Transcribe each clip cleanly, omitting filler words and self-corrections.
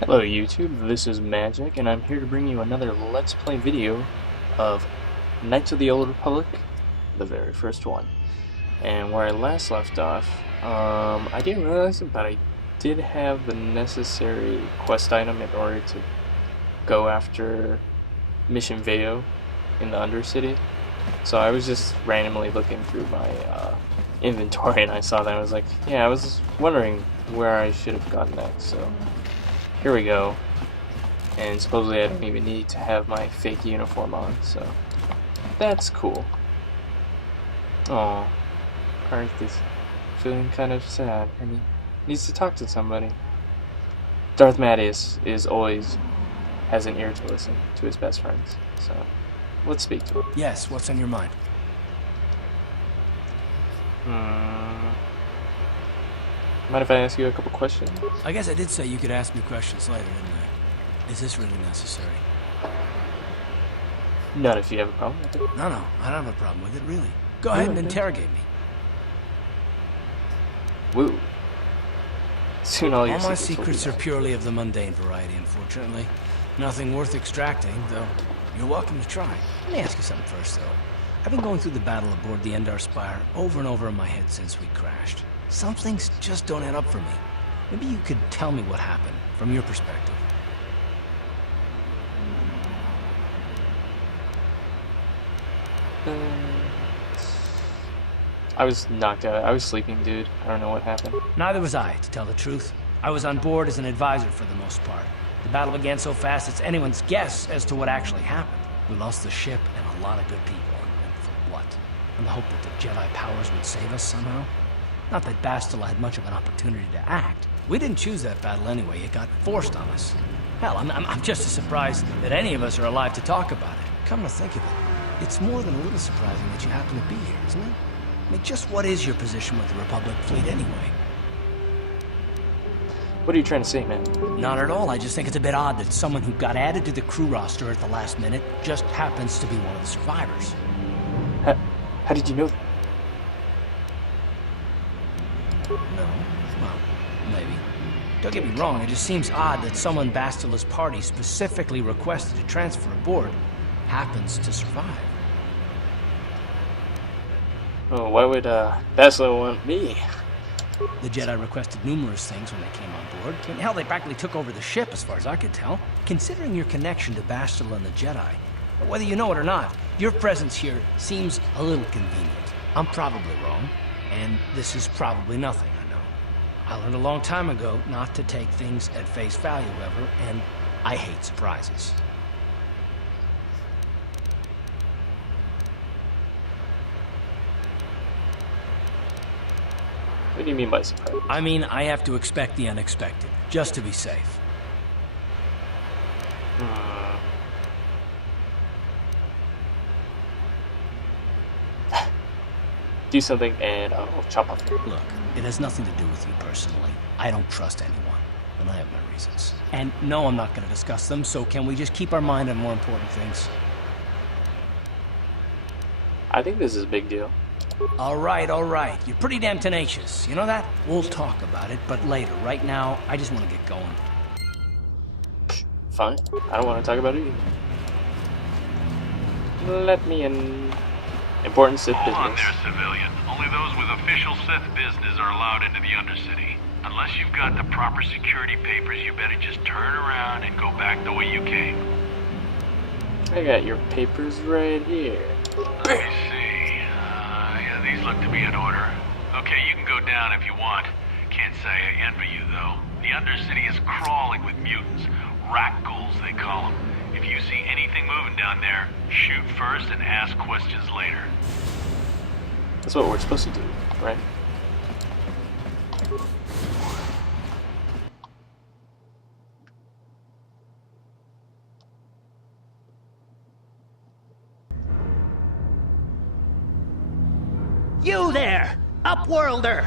Hello YouTube, this is Magic, and I'm here to bring you another Let's Play video of Knights of the Old Republic, the very first one. And where I last left off, I didn't realize it, but I did have the necessary quest item in order to go after Mission Veo in the Undercity. So I was just randomly looking through my inventory and I saw that, and I was like, yeah, I was just wondering where I should have gone next, so here we go. And supposedly I don't even need to have my fake uniform on, so that's cool. Aw, Karth is feeling kind of sad, and he needs to talk to somebody. Darth Mattias always has an ear to listen to his best friends, so let's speak to him. Yes, what's on your mind? Mind if I ask you a couple questions? I guess I did say you could ask me questions later, didn't I? Is this really necessary? Not if you have a problem with it. No, I don't have a problem with it, really. Go ahead and interrogate me. Woo. Soon all your All my secrets will secrets are purely of the mundane variety, unfortunately. Nothing worth extracting, though you're welcome to try. Let me ask you something first, though. I've been going through the battle aboard the Endar Spire over and over in my head since we crashed. Some things just don't add up for me. Maybe you could tell me what happened, from your perspective. I was knocked out. I was sleeping, dude. I don't know what happened. Neither was I, to tell the truth. I was on board as an advisor for the most part. The battle began so fast it's anyone's guess as to what actually happened. We lost the ship and a lot of good people. And for what? On the hope that the Jedi powers would save us somehow? Not that Bastila had much of an opportunity to act. We didn't choose that battle anyway. It got forced on us. Hell, I'm just as surprised that any of us are alive to talk about it. Come to think of it, it's more than a little surprising that you happen to be here, isn't it? I mean, just what is your position with the Republic fleet anyway? What are you trying to say, man? Not at all. I just think it's a bit odd that someone who got added to the crew roster at the last minute just happens to be one of the survivors. How did you know that? No. Well, maybe. Don't get me wrong, it just seems odd that someone Bastila's party specifically requested to transfer aboard happens to survive. Oh, why would Bastila want me? The Jedi requested numerous things when they came on board. I mean, hell, they practically took over the ship, as far as I could tell. Considering your connection to Bastila and the Jedi, whether you know it or not, your presence here seems a little convenient. I'm probably wrong, and this is probably nothing, I know. I learned a long time ago not to take things at face value ever, and I hate surprises. What do you mean by surprise? I mean, I have to expect the unexpected, just to be safe. Do something and I'll chop off your... Look, it has nothing to do with you personally. I don't trust anyone, and I have my reasons. And no, I'm not going to discuss them, so can we just keep our mind on more important things? I think this is a big deal. All right. You're pretty damn tenacious. You know that? We'll talk about it, but later. Right now, I just want to get going. Fine. I don't want to talk about it either. Let me in. Important Sith business. Hold on there, civilian. Only those with official Sith business are allowed into the Undercity. Unless you've got the proper security papers, you better just turn around and go back the way you came. I got your papers right here. Let me see. Yeah, these look to be in order. Okay, you can go down if you want. Can't say I envy you, though. The Undercity is crawling with mutants. Rat ghouls, they call them. If you see anything moving down there, shoot first and ask questions later. That's what we're supposed to do, right? You there, Upworlder!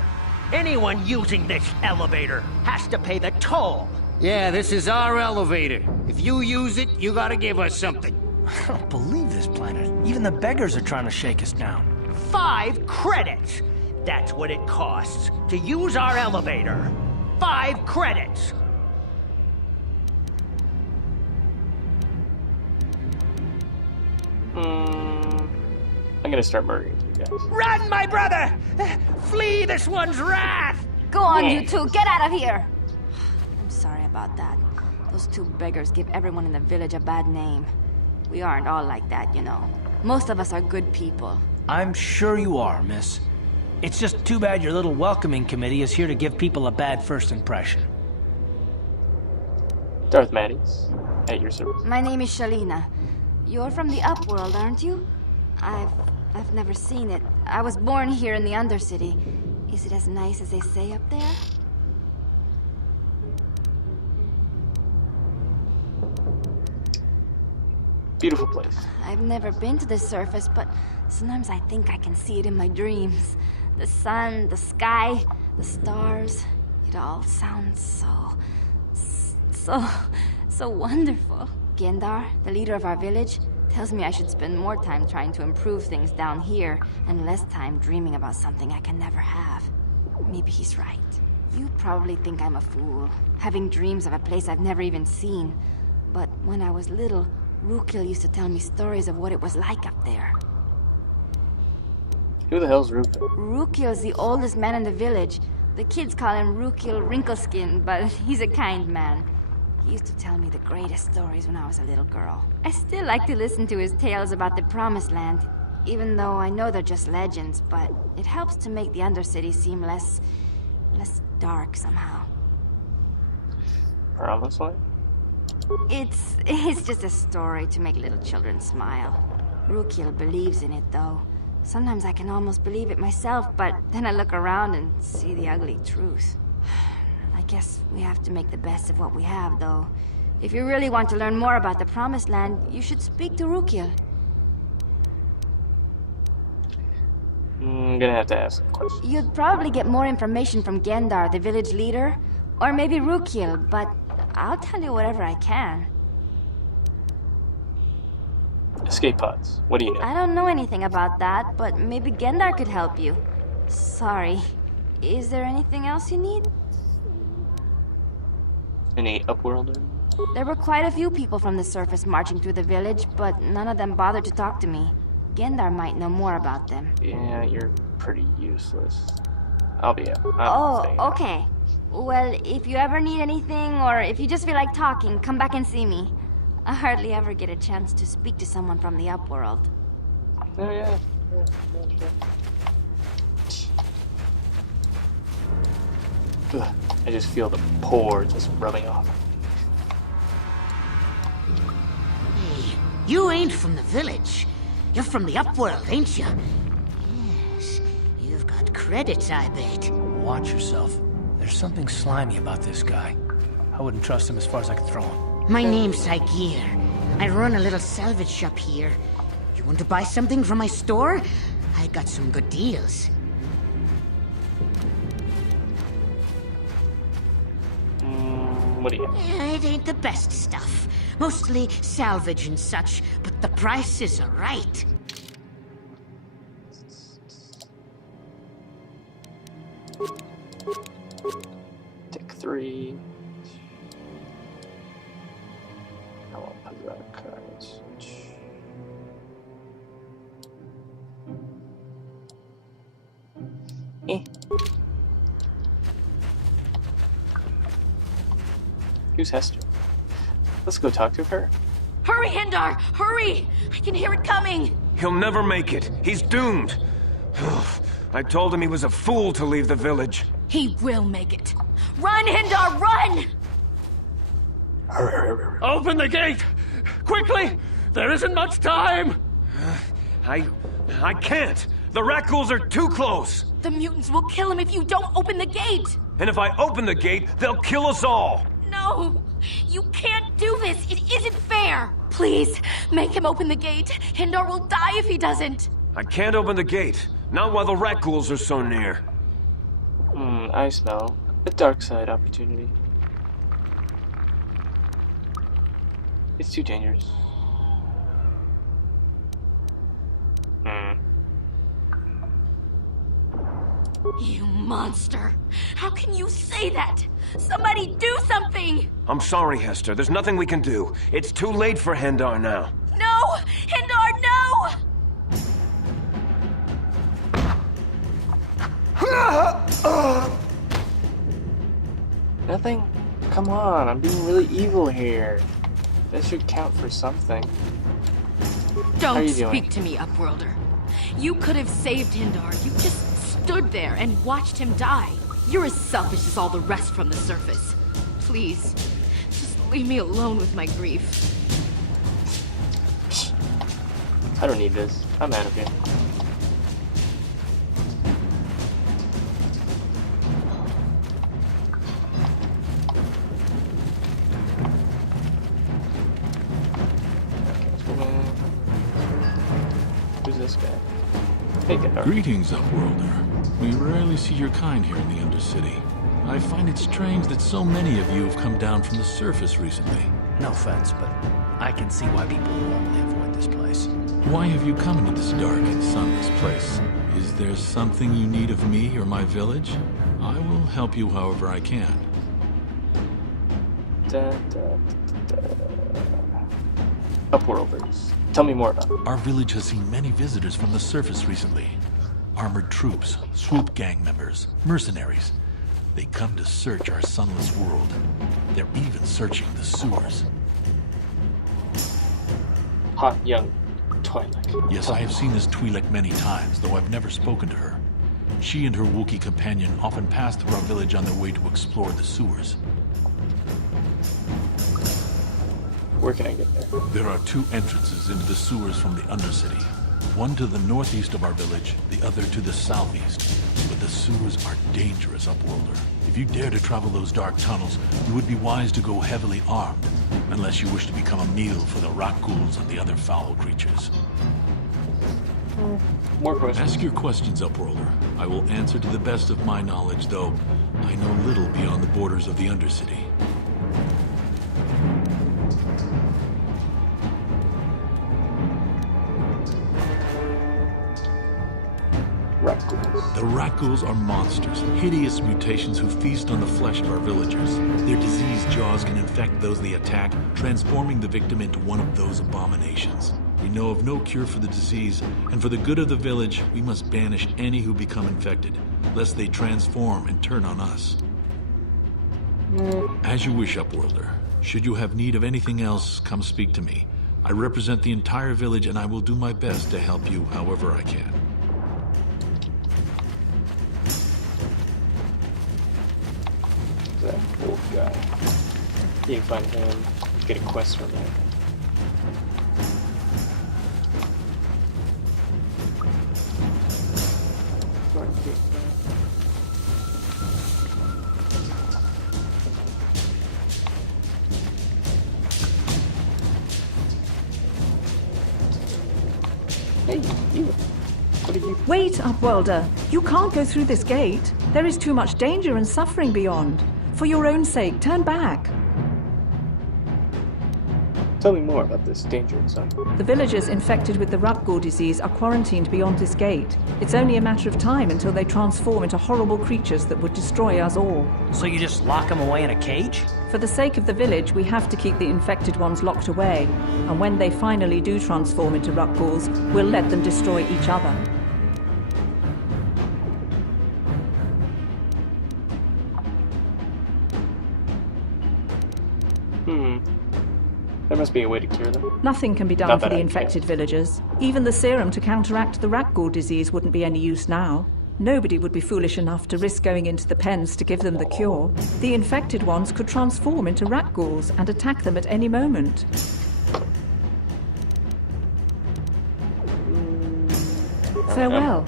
Anyone using this elevator has to pay the toll. Yeah, this is our elevator. If you use it, you gotta give us something. I don't believe this planet. Even the beggars are trying to shake us down. 5 credits! That's what it costs to use our elevator. 5 credits! I'm gonna start murdering you guys. Run, my brother! Flee this one's wrath! Go on, you two, get out of here! I'm sorry about that. Those two beggars give everyone in the village a bad name. We aren't all like that, you know. Most of us are good people. I'm sure you are, miss. It's just too bad your little welcoming committee is here to give people a bad first impression. Darth Maddie's at your service. My name is Shalina. You're from the Upworld, aren't you? I've never seen it. I was born here in the Undercity. Is it as nice as they say up there? Beautiful place. I've never been to the surface, but sometimes I think I can see it in my dreams. The sun, the sky, the stars. It all sounds so wonderful. Gendar, the leader of our village, tells me I should spend more time trying to improve things down here and less time dreaming about something I can never have. Maybe he's right. You probably think I'm a fool, having dreams of a place I've never even seen. But when I was little, Rukil used to tell me stories of what it was like up there. Who the hell's Rukil? Rukil's the oldest man in the village. The kids call him Rukil Wrinkleskin, but he's a kind man. He used to tell me the greatest stories when I was a little girl. I still like to listen to his tales about the Promised Land, even though I know they're just legends, but it helps to make the Undercity seem less dark somehow. Promised Land? It's just a story to make little children smile. Rukil believes in it, though. Sometimes I can almost believe it myself, but then I look around and see the ugly truth. I guess we have to make the best of what we have, though. If you really want to learn more about the Promised Land, you should speak to Rukil. I'm gonna have to ask some questions. You'd probably get more information from Gendar, the village leader, or maybe Rukil, but I'll tell you whatever I can. Escape pods. What do you know? I don't know anything about that, but maybe Gendar could help you. Sorry. Is there anything else you need? Any Upworlder? There were quite a few people from the surface marching through the village, but none of them bothered to talk to me. Gendar might know more about them. Yeah, you're pretty useless. I'll be out. Oh, okay. Well, if you ever need anything, or if you just feel like talking, come back and see me. I hardly ever get a chance to speak to someone from the Upworld. Oh, yeah. Ugh, I just feel the pores just rubbing off. Hey, you ain't from the village. You're from the Upworld, ain't you? Yes, you've got credits, I bet. Watch yourself. There's something slimy about this guy. I wouldn't trust him as far as I could throw him. My name's Saigir. I run a little salvage shop here. You want to buy something from my store? I got some good deals. What do you have? It ain't the best stuff. Mostly salvage and such, but the prices are right. Take 3. I won't put that cards. Who's Hester? Let's go talk to her. Hurry, Hindar! Hurry! I can hear it coming! He'll never make it. He's doomed. I told him he was a fool to leave the village. He will make it. Run, Hindar, run! Open the gate! Quickly! There isn't much time! I can't. The Rakghouls are too close. The mutants will kill him if you don't open the gate! And if I open the gate, they'll kill us all. No! You can't do this! It isn't fair! Please, make him open the gate. Hindar will die if he doesn't. I can't open the gate. Not while the Rakghouls are so near. I smell a dark side opportunity. It's too dangerous. You monster! How can you say that? Somebody do something! I'm sorry, Hester. There's nothing we can do. It's too late for Hendar now. No! Hindar, no! Nothing? Come on, I'm being really evil here. That should count for something. How are Don't you doing? speak to me, Upworlder. You could have saved Hindar. You just stood there and watched him die. You're as selfish as all the rest from the surface. Please, just leave me alone with my grief. I don't need this. I'm out of here. Who's this guy? Hey, Gunnar. Greetings, Upworlder. We rarely see your kind here in the Undercity. I find it strange that so many of you have come down from the surface recently. No offense, but I can see why people normally avoid this place. Why have you come into this dark and sunless place? Is there something you need of me or my village? I will help you however I can. Upworlders. Tell me more about it. Our village has seen many visitors from the surface recently. Armored troops, swoop gang members, mercenaries. They come to search our sunless world. They're even searching the sewers. Hot young Twilek. Yes, I have seen this Twilek many times, though I've never spoken to her. She and her Wookiee companion often pass through our village on their way to explore the sewers. Where can I get there? There are two entrances into the sewers from the Undercity. One to the northeast of our village, the other to the southeast. But the sewers are dangerous, Upworlder. If you dare to travel those dark tunnels, you would be wise to go heavily armed, unless you wish to become a meal for the rock ghouls and the other foul creatures. More questions. Ask your questions, Upworlder. I will answer to the best of my knowledge, though I know little beyond the borders of the Undercity. Rat ghouls. The rat ghouls are monsters, hideous mutations who feast on the flesh of our villagers. Their diseased jaws can infect those they attack, transforming the victim into one of those abominations. We know of no cure for the disease, and for the good of the village, we must banish any who become infected, lest they transform and turn on us. As you wish, Upworlder. Should you have need of anything else, come speak to me. I represent the entire village, and I will do my best to help you however I can. That wolf guy. You can find him. Get a quest from him. Hey, you. What are you? Wait, Upworlder. You can't go through this gate. There is too much danger and suffering beyond. For your own sake, turn back. Tell me more about this danger and suffering. The villagers infected with the Ruggul disease are quarantined beyond this gate. It's only a matter of time until they transform into horrible creatures that would destroy us all. So you just lock them away in a cage? For the sake of the village, we have to keep the infected ones locked away. And when they finally do transform into Rugguls, we'll let them destroy each other. There must be a way to cure them. Nothing can be done Not for that the I infected care. villagers. Even the serum to counteract the Ruggle disease wouldn't be any use now. Nobody would be foolish enough to risk going into the pens to give them the cure. The infected ones could transform into rat ghouls and attack them at any moment. Farewell.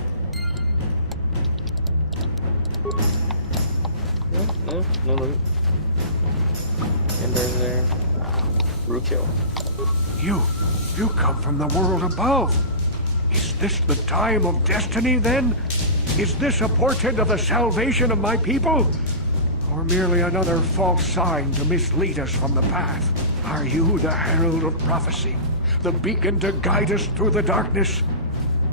No loot. And there's there. Rookhill. You come from the world above. Is this the time of destiny, then? Is this a portent of the salvation of my people? Or merely another false sign to mislead us from the path? Are you the herald of prophecy? The beacon to guide us through the darkness?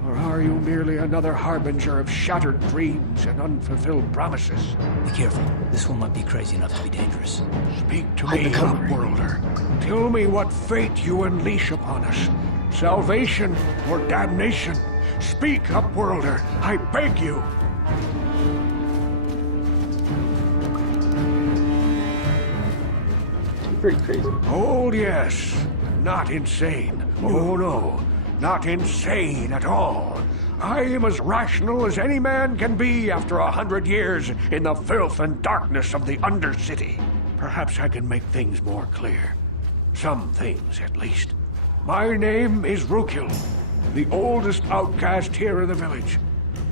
Or are you merely another harbinger of shattered dreams and unfulfilled promises? Be careful. This one might be crazy enough to be dangerous. Speak to me, Upworlder. Tell me what fate you unleash upon us. Salvation or damnation? Speak, Upworlder, I beg you. pretty crazy. Oh, yes. Not insane. Oh, no. Not insane at all. I am as rational as any man can be after 100 years in the filth and darkness of the Undercity. Perhaps I can make things more clear. Some things, at least. My name is Rukil, the oldest outcast here in the village.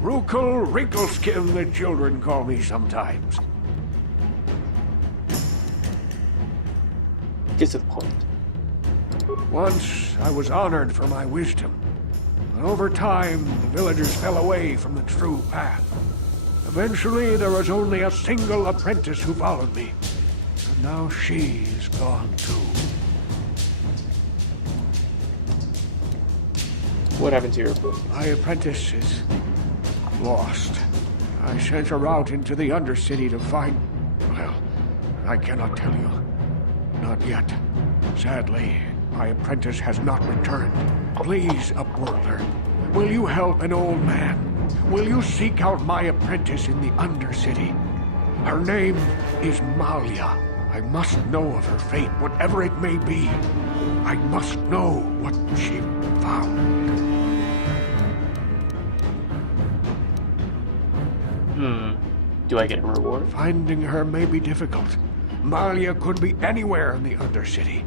Rukil Wrinkleskin, the children call me sometimes. Get to the point. Once I was honored for my wisdom, but over time the villagers fell away from the true path. Eventually there was only a single apprentice who followed me, and now she is gone too. What happened to your... My apprentice is lost. I sent her out into the Undercity to find... Well, I cannot tell you. Not yet. Sadly, my apprentice has not returned. Please, Upworlder, will you help an old man? Will you seek out my apprentice in the Undercity? Her name is Malia. I must know of her fate, whatever it may be. I must know what she found. Do I get a reward? Finding her may be difficult. Malia could be anywhere in the Undercity.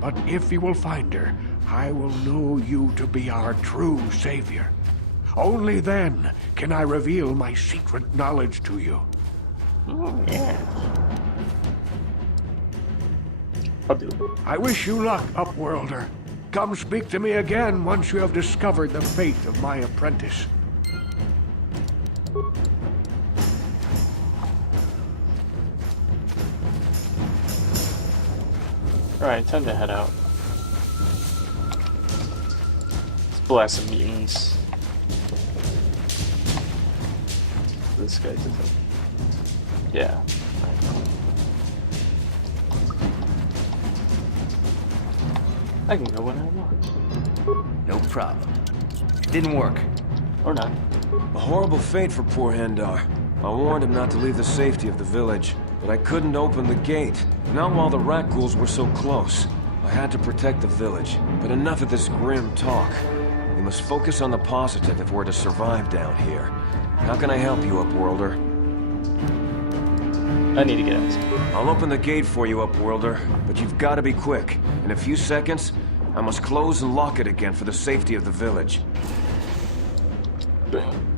But if you will find her, I will know you to be our true savior. Only then can I reveal my secret knowledge to you. Oh, yeah. I'll do it. I wish you luck, Upworlder. Come speak to me again once you have discovered the fate of my apprentice. Alright, time to head out. Let's blast some mutants. This guy's a thing. Yeah. I can go when I want. No problem. Didn't work. Or not. A horrible fate for poor Hendar. I warned him not to leave the safety of the village, but I couldn't open the gate. Not while the rat ghouls were so close. I had to protect the village, but enough of this grim talk. We must focus on the positive if we're to survive down here. How can I help you, Upworlder? I need to get out. I'll open the gate for you, Upworlder, but you've got to be quick. In a few seconds, I must close and lock it again for the safety of the village. Bam.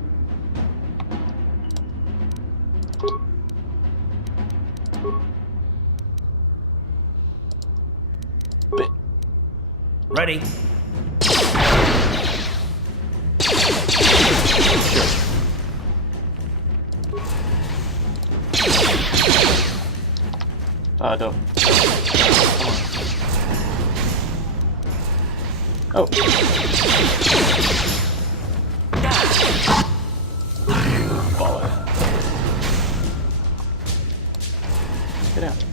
Ready? Don't. Oh. Baller. Get out.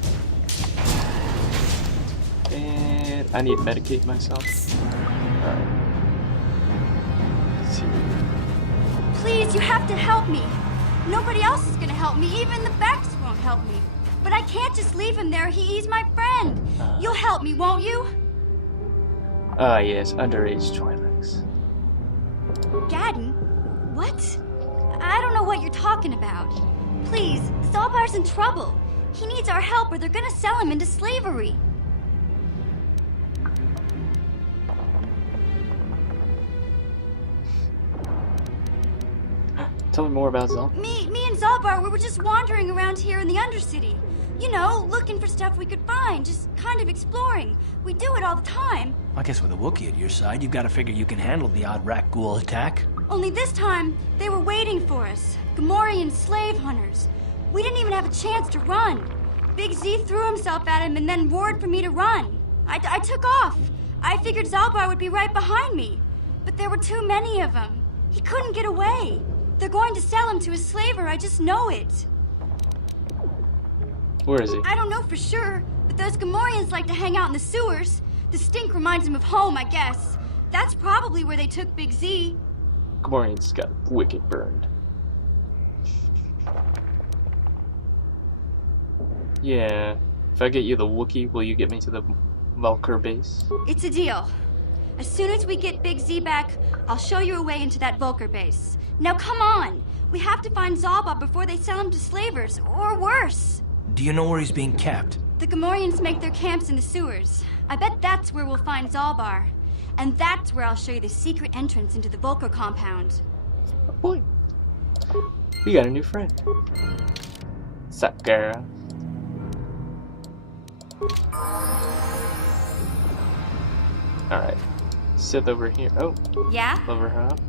And I need to medicate myself. Alright. Let's see. Please, you have to help me. Nobody else is gonna help me. Even the Becks won't help me. But I can't just leave him there. He's my friend. You'll help me, won't you? Yes, underage Twilex. Gadden? What? I don't know what you're talking about. Please, Zalbar's in trouble. He needs our help or they're gonna sell him into slavery. Tell me more about Zal. Me and Zalbar, we were just wandering around here in the Undercity. You know, looking for stuff we could find, just kind of exploring. We do it all the time. I guess with a Wookiee at your side, you've got to figure you can handle the odd rat ghoul attack. Only this time, they were waiting for us. Gamorrean slave hunters. We didn't even have a chance to run. Big Z threw himself at him and then roared for me to run. I took off. I figured Zalbar would be right behind me. But there were too many of them. He couldn't get away. They're going to sell him to a slaver, I just know it. Where is he? I don't know for sure, but those Gamorreans like to hang out in the sewers. The stink reminds him of home, I guess. That's probably where they took Big Z. Gamorrean's got wicked burned. Yeah, If I get you the Wookiee, will you get me to the Valkyr base? It's a deal. As soon as we get Big Z back, I'll show you a way into that Vulcar base. Now come on! We have to find Zalba before they sell him to slavers, or worse. Do you know where he's being kept? The Gamorreans make their camps in the sewers. I bet that's where we'll find Zalbar. And that's where I'll show you the secret entrance into the Vulcar compound. Oh boy. We got a new friend. Sup, girl? Alright. Sith over here. Oh. Yeah? Lever her up.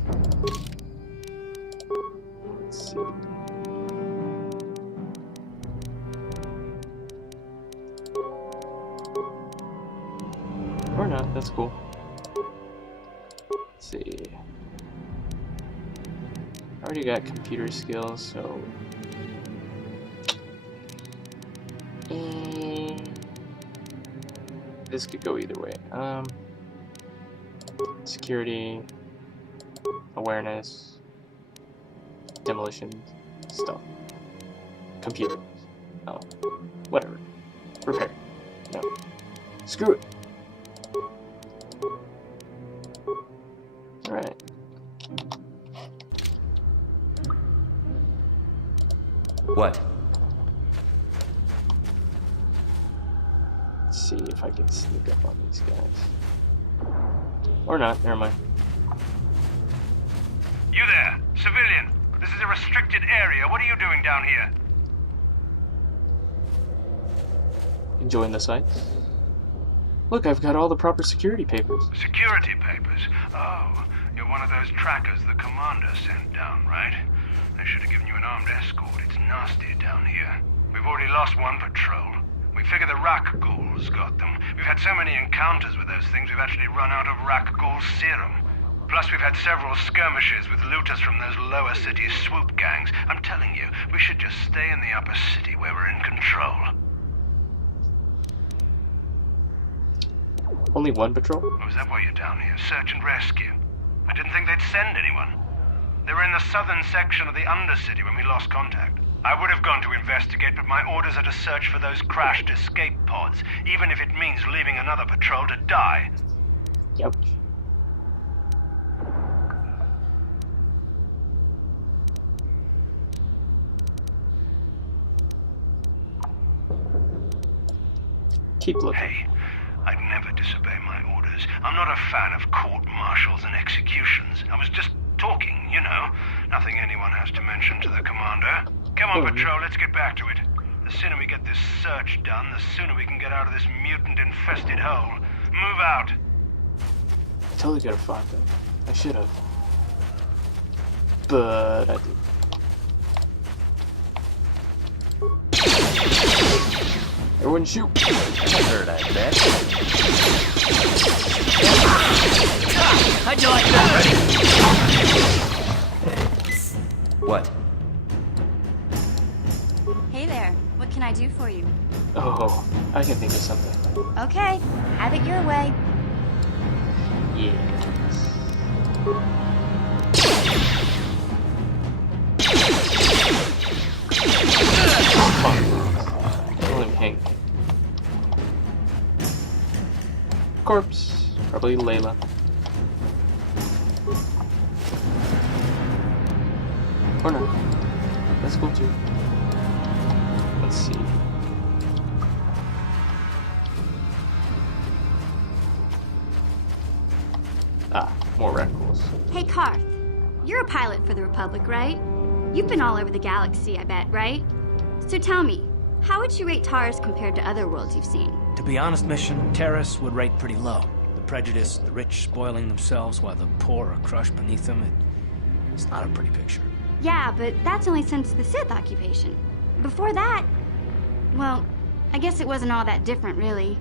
Let's see. Or not, that's cool. Let's see. I already got computer skills, so. This could go either way. Security, awareness, demolition, stuff, computer. Oh, whatever. Repair. No. Screw it. Alright. What? Let's see if I can sneak up on these guys. Or not, never mind. You there, civilian. This is a restricted area. What are you doing down here? Enjoying the sights? Look, I've got all the proper security papers. Security papers? Oh, you're one of those trackers the commander sent down, right? They should have given you an armed escort. It's nasty down here. We've already lost one patrol. We figure the Rak ghouls got them. We've had so many encounters with those things, we've actually run out of Rak ghoul serum. Plus, we've had several skirmishes with looters from those lower city swoop gangs. I'm telling you, we should just stay in the upper city where we're in control. Only one patrol? Oh, is that why you're down here? Search and rescue? I didn't think they'd send anyone. They were in the southern section of the Undercity when we lost contact. I would have gone to investigate, but my orders are to search for those crashed escape pods, even if it means leaving another patrol to die. Yep. Keep looking. Hey, I'd never disobey my orders. I'm not a fan of court-martials and executions. I was just talking, you know. Nothing anyone has to mention to the commander. Come on, patrol, let's get back to it. The sooner we get this search done, the sooner we can get out of this mutant-infested hole. Move out. I totally could have fought them. I should have. But I didn't. Everyone shoot! Hurt, I bet. How'd you like that? What? Hey there, what can I do for you? Oh, I can think of something. Okay, have it your way. Yes. Don't let me hang. Corpse. Probably Layla. Or not. That's cool too. Let's see. Ah, more radicals. Hey, Karth. You're a pilot for the Republic, right? You've been all over the galaxy, I bet, right? So tell me, how would you rate Taurus compared to other worlds you've seen? To be honest, Mission, Terrace would rate pretty low. The prejudice, the rich spoiling themselves while the poor are crushed beneath them, it's not a pretty picture. Yeah, but that's only since the Sith occupation. Before that, well, I guess it wasn't all that different, really.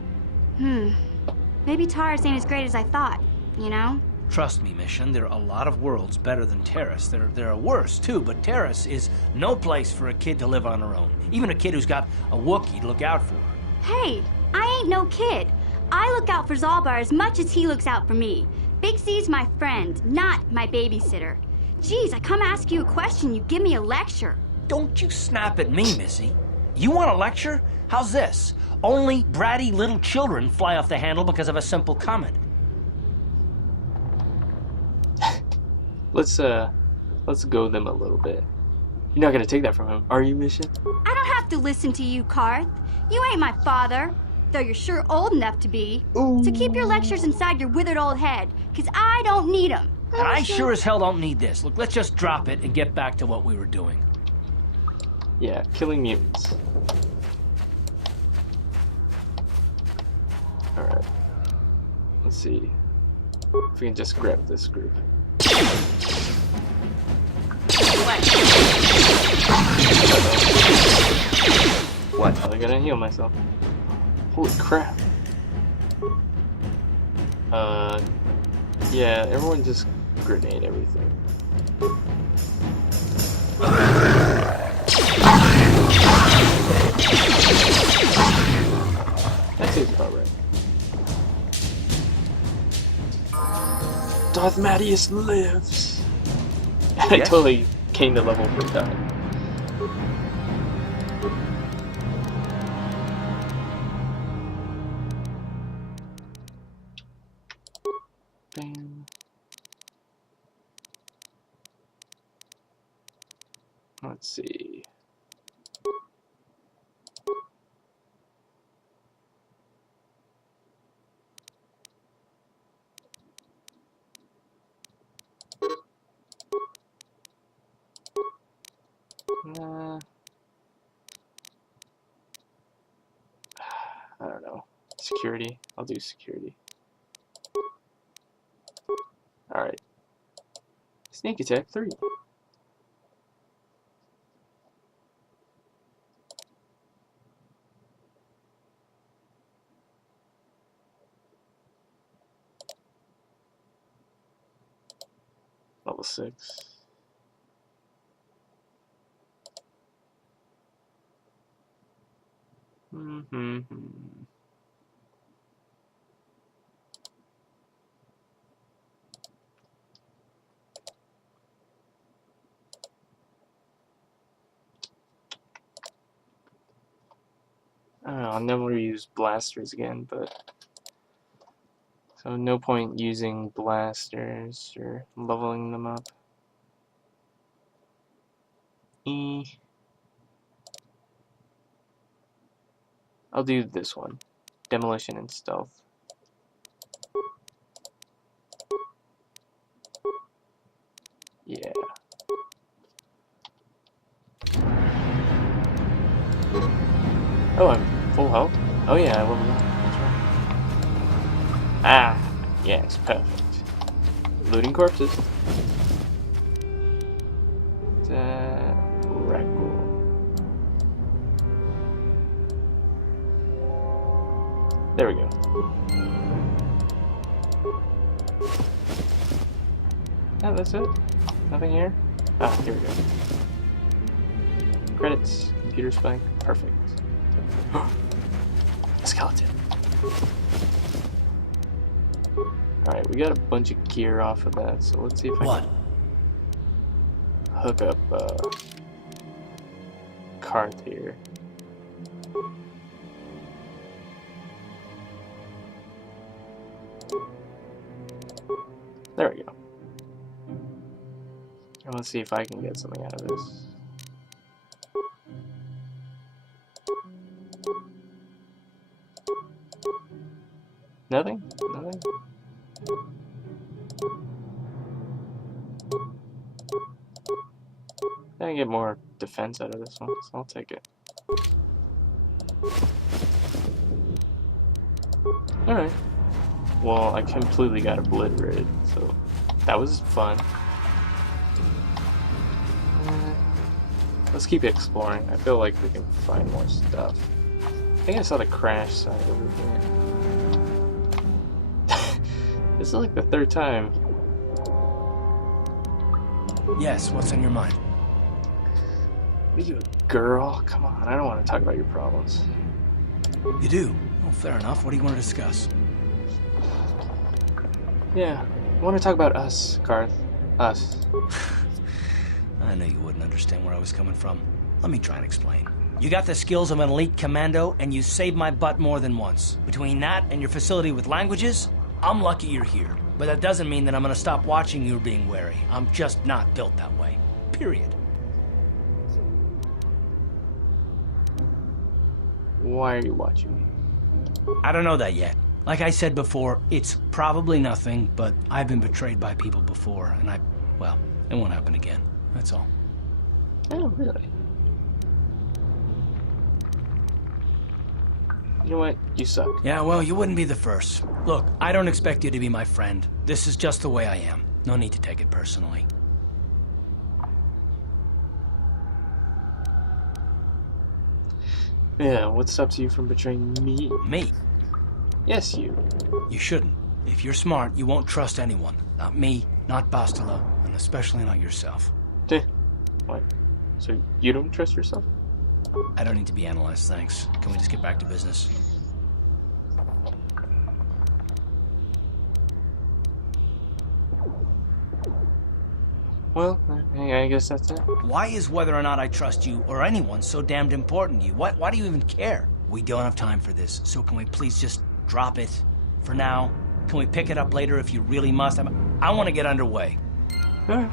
Maybe Taurus ain't as great as I thought, you know? Trust me, Mission, there are a lot of worlds better than Terrace. There are worse, too, but Terrace is no place for a kid to live on her own. Even a kid who's got a Wookiee to look out for. Hey, I ain't no kid. I look out for Zalbar as much as he looks out for me. Big C's my friend, not my babysitter. Geez, I come ask you a question, you give me a lecture. Don't you snap at me, Missy. You want a lecture? How's this? Only bratty little children fly off the handle because of a simple comment. Let's go them a little bit. You're not gonna take that from him, are you, Mission? I don't have to listen to you, Karth. You ain't my father, though you're sure old enough to be. Ooh. So keep your lectures inside your withered old head, because I don't need them. And I sure as hell don't need this. Look, let's just drop it and get back to what we were doing. Yeah, killing mutants. Alright. Let's see if we can just grab this group. What? I gotta heal myself. Holy crap. Yeah, everyone just grenade everything. That seems about right. Darth Mattius lives! I totally came to level for that. Bam. Let's see. Nah. I don't know. Security. I'll do security. Alright. Sneak attack 3. Level 6. I don't know, I'll never use blasters again, but so no point using blasters or leveling them up. I'll do this one. Demolition and stealth. Yeah. Oh, I'm full health? Oh yeah, I leveled up. That's right. Ah, yes, perfect. Looting corpses. Raccoon. There we go. Oh, that's it? Nothing here? Ah, here we go. Credits. Computer spike. Perfect. Skeleton. Alright, we got a bunch of gear off of that, so let's see if I can hook up Karth here. There we go. And let's see if I can get something out of this. Nothing? Nothing? I can get more defense out of this one, so I'll take it. Alright. Well, I completely got obliterated, so that was fun. Let's keep exploring. I feel like we can find more stuff. I think I saw the crash site over here. This is like the third time. Yes, what's on your mind? Are you a girl? Come on, I don't want to talk about your problems. You do? Oh, fair enough. What do you want to discuss? Yeah, I want to talk about us, Karth. Us. I knew you wouldn't understand where I was coming from. Let me try and explain. You got the skills of an elite commando, and you saved my butt more than once. Between that and your facility with languages, I'm lucky you're here. But that doesn't mean that I'm gonna stop watching you being wary. I'm just not built that way. Period. Why are you watching me? I don't know that yet. Like I said before, it's probably nothing, but I've been betrayed by people before, and well, it won't happen again. That's all. Oh, really? You know what? You suck. Yeah, well, you wouldn't be the first. Look, I don't expect you to be my friend. This is just the way I am. No need to take it personally. Yeah, what stops you from betraying me? Me? Yes, you. You shouldn't. If you're smart, you won't trust anyone. Not me, not Bastila, and especially not yourself. What? So you don't trust yourself? I don't need to be analyzed, thanks. Can we just get back to business? Well, I guess that's it. Why is whether or not I trust you or anyone so damned important to you? Why do you even care? We don't have time for this, so can we please just drop it for now? Can we pick it up later if you really must? I want to get underway. Alright.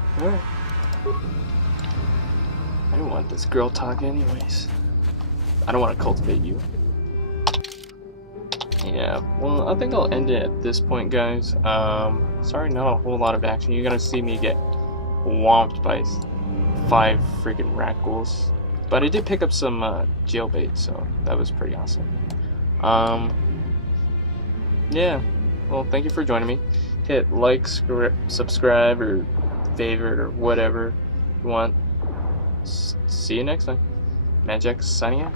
I don't want this girl talk anyways. I don't want to cultivate you. Yeah, well, I think I'll end it at this point, guys. Sorry, not a whole lot of action. You're gonna see me get whomped by 5 freaking rat ghouls. But I did pick up some jailbait, so that was pretty awesome. Yeah, well, thank you for joining me. Hit like, subscribe, or favorite, or whatever you want. See you next time. Magic signing out.